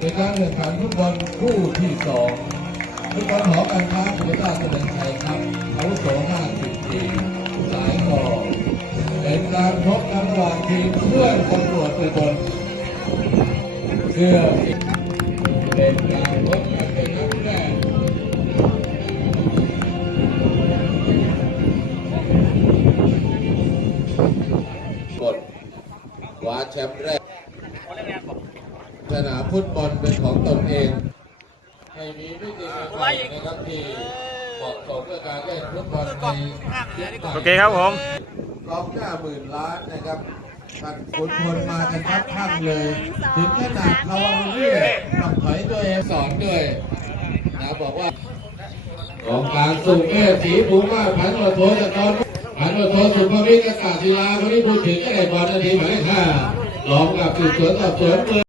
เป็นการแข่งขันฟุตบอลคู่ที่สองฟุตบอลหอการค้าโคราชเจริญชัยครับอาวุโส50ปีสายกอเป็นการพบกันระหว่างทีมเพื่อนตำรวจอุบลเพื่อเป็นการพบกันเป็นครั้งแรกกดคว้าแชมป์แรก สนามฟุตบอลเป็นของตนเองให้มีวิธีการนะครับที่เหมาะสมกับการเล่นฟุตบอลในยุคใหม่โอเคครับผมกองหน้าหมื่นล้านนะครับท่านคุณพลมากันครับข้างเลย ถึงขนาดเขาเรียกต้องถอยตัวเองสอนด้วยนะบอกว่าของกลารสุเมธสีภูมิมาพันวัโทจะตอนพันวัโทสุภวิทย์กษาศิลาคนนี้พูดถึงก็ได้บอลนาทีหมายเลขห้าลองกับสืบสวนสอบสวนเมือง